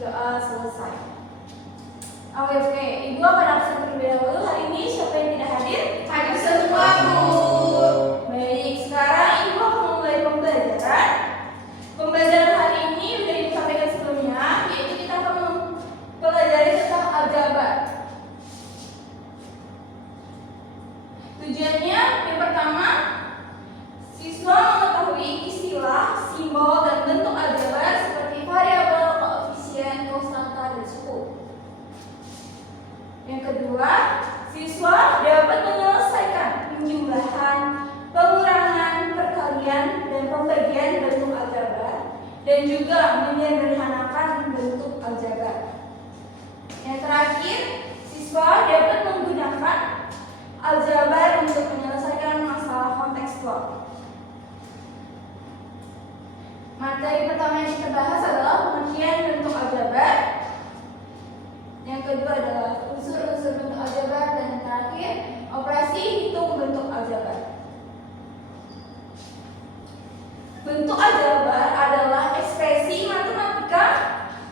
3A selesai. Oke, Ibu akan absen terlebih dahulu. Hari ini siapa yang tidak hadir? Hadir semua, Bu. Baik, sekarang Ibu akan memulai pembelajaran. Pembelajaran hari ini sudah disampaikan sebelumnya, yaitu kita akan mempelajari tentang aljabar. Tujuannya yang pertama, siswa mengetahui istilah, simbol, dan bentuk aljabar seperti variabel, koefisien, konstanta, dan suku. Yang kedua, siswa dapat menyelesaikan penjumlahan, pengurangan, perkalian, dan pembagian bentuk aljabar, dan juga menyederhanakan bentuk aljabar. Yang terakhir, siswa dapat menggunakan aljabar untuk menyelesaikan masalah kontekstual. Materi pertama yang kita bahas adalah pengertian bentuk aljabar. Yang kedua adalah unsur-unsur bentuk aljabar, dan yang terakhir operasi hitung bentuk aljabar. Bentuk aljabar adalah ekspresi matematika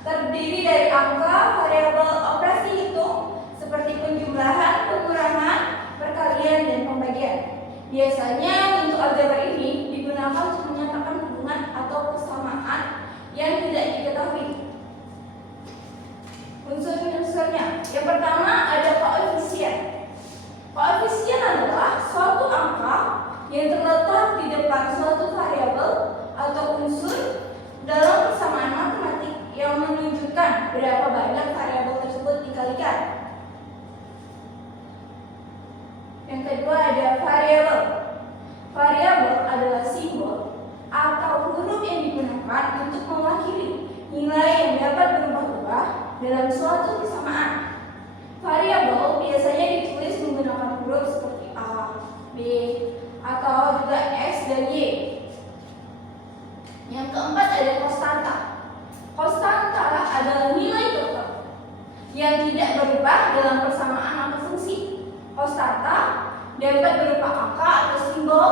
terdiri dari angka, variabel, operasi hitung seperti penjumlahan, pengurangan, perkalian, dan pembagian. Biasanya bentuk aljabar ini digunakan untuk menyatakan hubungan atau persamaan yang tidak diketahui. Unsur-unsurnya, yang pertama ada koefisien. Koefisien adalah suatu angka yang terletak di depan suatu variabel atau unsur dalam persamaan matematik yang menunjukkan berapa banyak variabel tersebut dikalikan. Yang kedua ada variabel. Variabel adalah simbol atau huruf yang digunakan untuk mewakili nilai yang dapat berubah-ubah dalam suatu persamaan. Variabel biasanya ditulis menggunakan huruf seperti A, B, atau juga X dan Y. Yang keempat ada konstanta. Konstanta adalah nilai tetap yang tidak berubah dalam persamaan atau fungsi. Konstanta dapat berupa angka atau simbol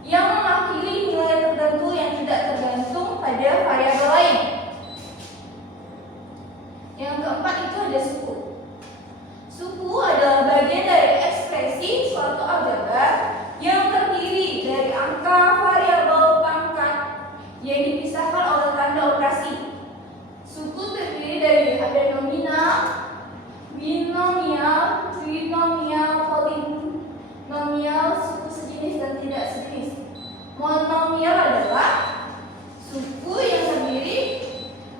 yang mewakili nilai tertentu yang tidak tergantung pada variabel lain. Yang keempat itu ada suku. Suku adalah bagian dari ekspresi suatu aljabar yang terdiri dari angka, variabel, pangkat yang dipisahkan oleh tanda operasi. Suku terdiri dari ada nominal, binomial, trinomial, polinomial, suku sejenis dan tidak sejenis. Monomial adalah suku yang terdiri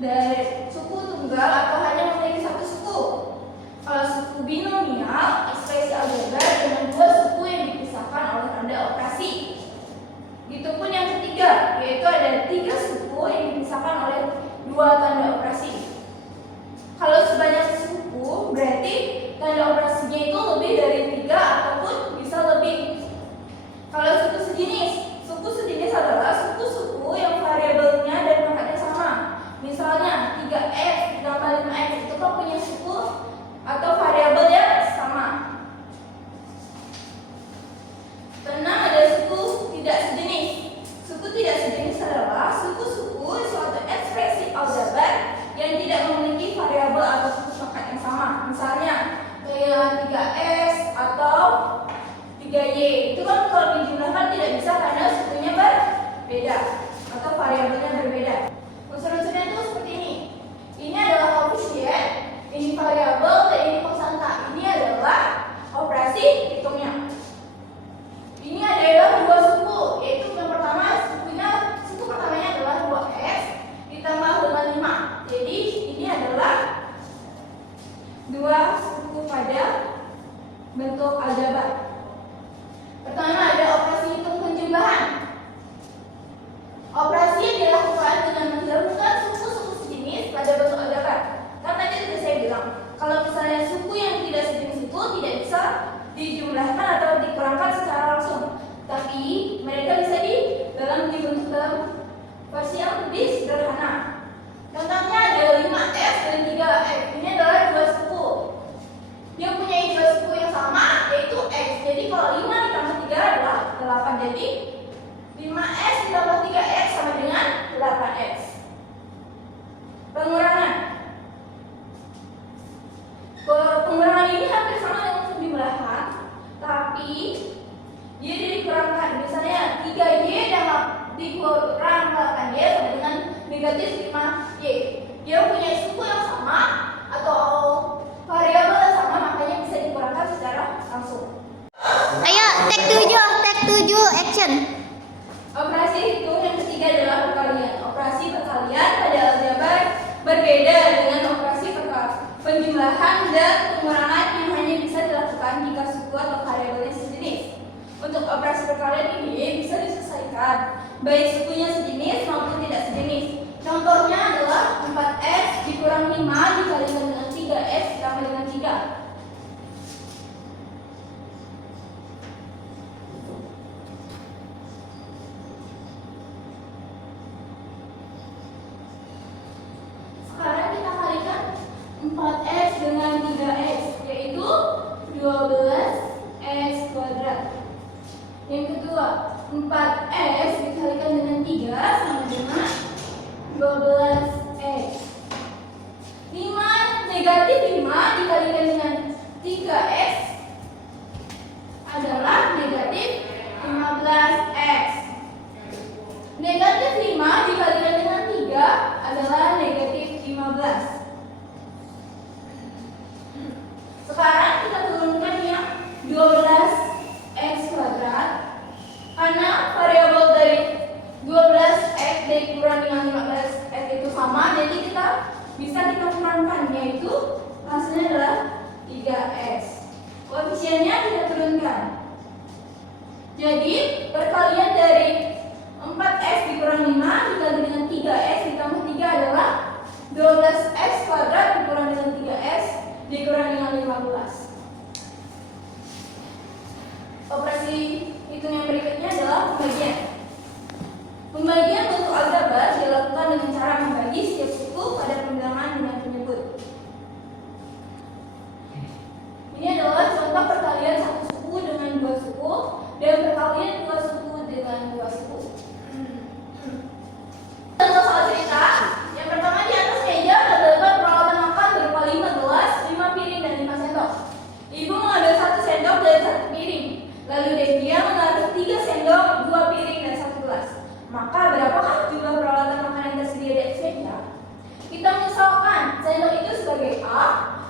dari suku tunggal atau hanya memiliki satu suku. Kalau suku binomial, ekspresi aljabar dengan dua suku yang dipisahkan oleh tanda operasi. Begitupun yang ketiga, yaitu ada tiga suku yang dipisahkan oleh dua tanda operasi. Kalau sebanyak suku, berarti tanda operasinya itu lebih dari 3 ataupun bisa lebih. Kalau suku sejenis adalah suku-suku yang variabelnya dan pangkatnya sama. Misalnya 3x ditambah 5x itu kan punya suku atau variabel yang sama. Keenam ada suku tidak sejenis. Suku tidak sejenis adalah suku-suku suatu ekspresi aljabar yang tidak memiliki variabel atau suku pangkat yang sama. Misalnya kayak 3x atau 3y itu kan kalau dijumlahkan tidak bisa karena sukunya berbeda atau variabelnya berbeda. Unsur-unsurnya itu seperti ini. Ini adalah koefisien, ini variabel, dan ini konstanta. Ini adalah operasi hitungnya. Ini adalah dua suku, yaitu yang pertama suku pertamanya adalah 2x ditambah dengan 5. Jadi ini adalah dua suku pada bentuk aljabar. Pertama ada operasi hitung penjumlahan. Operasi yang dilakukan dengan menggabungkan suku-suku sejenis pada bentuk aljabar. Kan tadi sudah saya bilang, kalau misalnya suku yang tidak sejenis itu tidak bisa dijumlahkan atau dikurangkan secara langsung, tapi mereka bisa dibentuk dalam versi yang lebih sederhana. Contohnya ada 5x dan 3x. Ini adalah dua suku yang punya dua suku yang sama, yaitu x. Jadi kalau 5 ditambah 3 adalah 8. Jadi 5x ditambah 3x sama dengan 8x. Pengurangan. negatif 5y. Dia punya suku yang sama atau variabel yang sama, makanya bisa dikurangkan secara langsung. Ayo, take 7, action. Operasi hitung yang ketiga adalah perkalian. Operasi perkalian pada aljabar berbeda dengan operasi penjumlahan dan pengurangan yang hanya bisa dilakukan jika suku atau variabelnya sejenis. Untuk operasi perkalian ini bisa diselesaikan baik sukunya sejenis maupun tidak sejenis. Contohnya adalah 4s dikurang 5 dikalikan dengan 3s ditambah dengan 3. Sekarang kita kalikan 4s dengan 3s, yaitu 12s kuadrat. Yang kedua, 4s dikalikan dengan 3 sama dengan 12s. 5 negatif 5 dikalikan dengan 3s adalah negatif 15s. Negatif 5 dikalikan dengan 3 adalah negatif 15. Sekarang kita turunkan yang 12x kuadrat. Karena variabel dari 12x dikurang dengan 15x itu sama, jadi kita bisa kurangkan, yaitu hasilnya adalah 3x. Koefisiennya kita turunkan. Jadi perkalian dari 4x dikurang 5 dikali dengan 3x ditambah 3 adalah 12x kuadrat dikurang dengan 3x dikurang dengan 15. Operasi hitung yang berikutnya adalah pembagian. Pembagian bentuk aljabar dilakukan dengan cara membagi setiap suku pada pembilangan dengan penyebut. Ini adalah contoh perkalian satu suku dengan dua suku dan perkalian dua suku dengan dua suku. Contoh soal cerita. Yang pertama, di atas meja terdapat peralatan makan berupa 5 gelas, 5 piring dan 5 sendok. Ibu mengambil 1 sendok dan 1 piring. Lalu dia menaruh 3 sendok, 2 piring dan 1 gelas. Maka berapakah jumlah peralatan makanan yang tersedia di atas meja? Kita misalkan sendok itu sebagai A,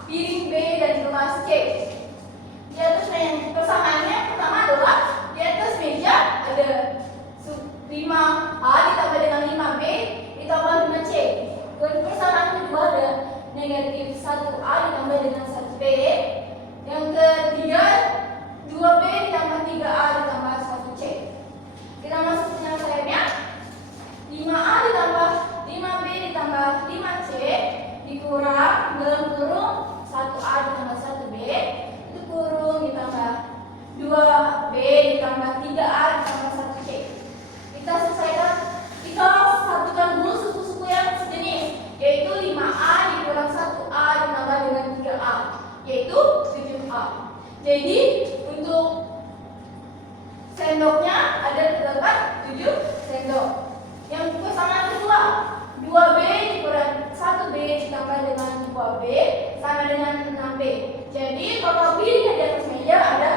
piring B dan gelas C. Di atas meja persamaannya pertama adalah di atas meja ada 5A ditambah dengan 5B ditambah 5C. Persamaan kedua ada negatif 1A ditambah dengan 1B. Yang ketiga 2B ditambah 3A ditambah 1C. Kita masuk penyelesaiannya. 5A ditambah 5B ditambah 5C dikurang dalam kurung 1A ditambah 1B itu kurung ditambah 2B ditambah 3A ditambah 1C. Kita selesaikan, kita satukan dulu suku-suku yang sejenis, yaitu 5A dikurang 1A ditambah dengan 3A, yaitu 7A. Jadi untuk sendoknya ada terdapat 7 sendok. Yang persamaan kedua, 2B dikurang 1B ditambah dengan 2B sama dengan 6B. Jadi total piring yang di atas meja ada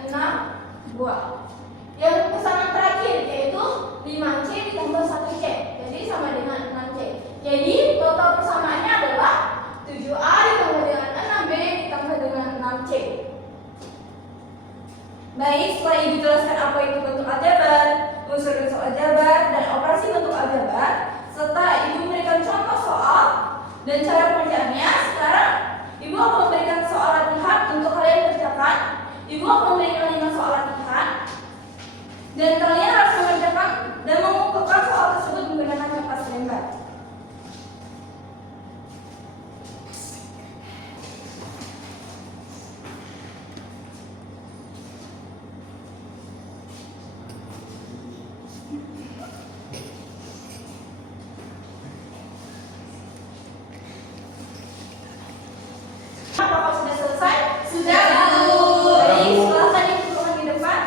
6 buah. Yang persamaan terakhir yaitu 5C ditambah 1C, jadi sama dengan 6C. Jadi total persamaannya adalah 7A ditambah dengan 6B ditambah dengan 6C. Baik, setelah ibu jelaskan apa itu bentuk aljabar, unsur-unsur aljabar, dan operasi bentuk aljabar, serta ibu memberikan contoh soal dan cara pengerjaannya, sekarang ibu akan memberikan soal latihan untuk kalian kerjakan. Ibu akan memberikan 5 soal latihan, dan kalian harus mengerjakan dan mengumpulkan soal tersebut menggunakan kertas lembar. Apakah sudah selesai? Sudah. Baik, silahkan ibu turun di depan.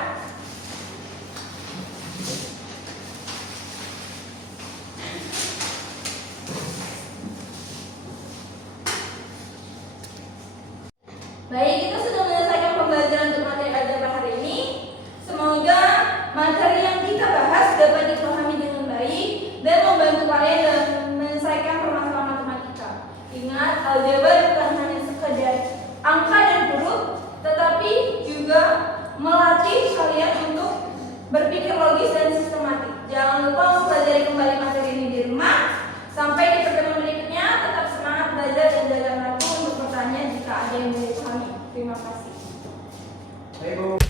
Baik, kita sudah menyelesaikan pembelajaran untuk materi aljabar hari ini. Semoga materi yang kita bahas dapat dipahami dengan baik dan membantu kalian dalam menyelesaikan permasalahan matematika. Ingat, aljabar bukan hanya sekedar angka dan huruf, tetapi juga melatih kalian untuk berpikir logis dan sistematik. Jangan lupa mempelajari kembali materi ini di rumah. Sampai di pertemuan berikutnya, tetap semangat belajar dan jangan ragu untuk bertanya jika ada yang belum dipahami. Terima kasih. Baik, Bu.